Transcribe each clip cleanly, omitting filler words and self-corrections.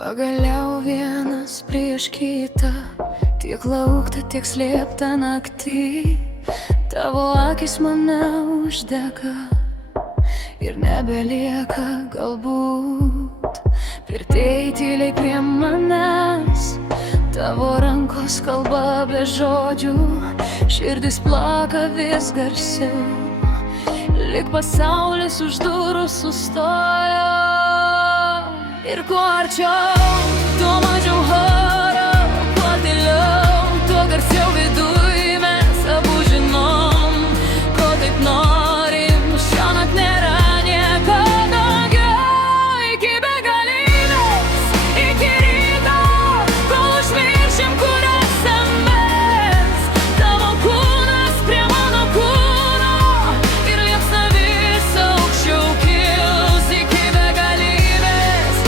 Pagaliau vienas prieš kitą, tiek laukta, tiek slėpta naktį. Tavo akis mane uždega ir nebelieka galbūt. Pirtėjai tyliai prie manęs, tavo rankos kalba be žodžių. Širdis plaka vis garsiau, lyg pasaulis už durų sustojo. Ir kuo arčiau, tuo mažiau oro, kuo tyliau, tuo garsiau viduj mes abu žinom, ko taip norim. Šiąnakt nėra nieko daugiau, iki begalybės, iki ryto, kol užmiršim, kur esam mes. Tavo kūnas prie mano kūno ir liepsna vis aukščiau kils iki begalybės.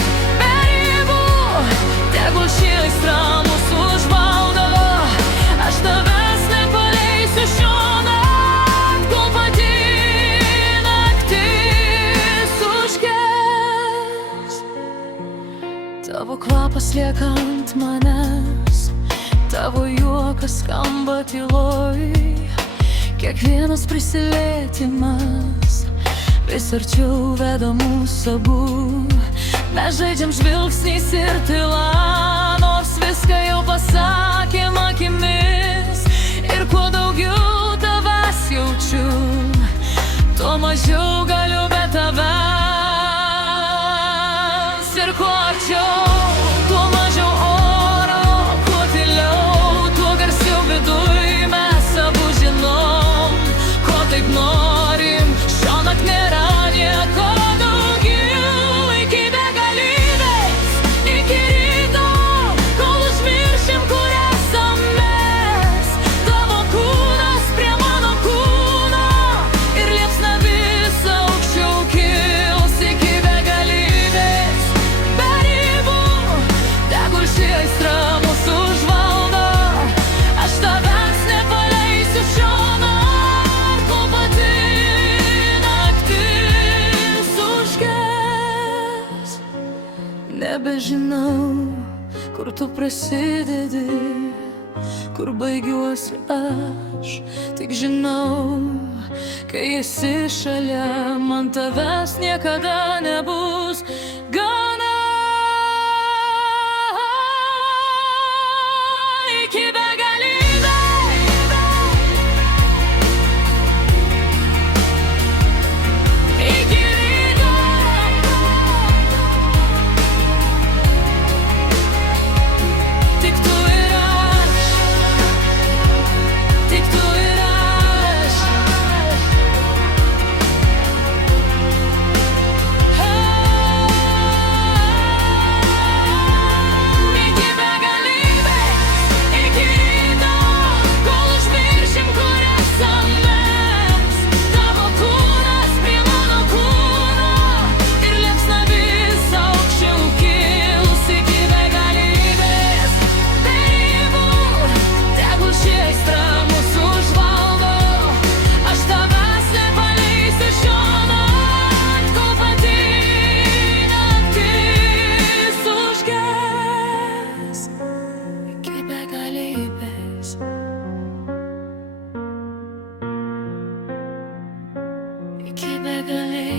Tegul ši aistra mus užvaldo, aš tavęs nepaleisiu šiąnakt, kol pati naktis užges. Tavo kvapas lieka ant manęs, tavo juokas skamba tyloj. Kiekvienas prisilietimas vis arčiau veda mūsų abu. Mes žaidžiam žvilgsniais ir tyla, nors viską jau pasakėm akimis. Ir kuo daugiau tavęs jaučiu, tuo mažiau galiu be tavęs. Ir kuo arčiau, tuo mažiau oro, kuo tyliau, tuo garsiau viduj mes abu žinom, ko taip norim. Šiąnakt nėra nieko daugiau, iki begalybės, iki ryto, kol užmiršim, kur esam mes. Tavo kūnas prie mano kūno ir liepsna vis aukščiau kils iki begalybės. Be ribų, tegul ši aistra mus užvaldo, aš tavęs nepaleisiu šiąnakt, kol pati naktis užges. Nebežinau, kur tu prasidedi, kur baigiuosi aš. Tik žinau, kai esi šalia, man tavęs niekada nebus gana. Iki begalybės, iki ryto, tik tu ir aš, tik tu ir aš. Iki begalybės, iki ryto, kol užmiršim, kur esam mes. Tavo kūnas prie mano kūno ir liepsna vis aukščiau kils iki begalybės. Be ribų, tegul ši aistra mus užvaldo, aš tavęs nepaleisiu šiąnakt, kol pati naktis užges. Iki begalybės, iki begalybės.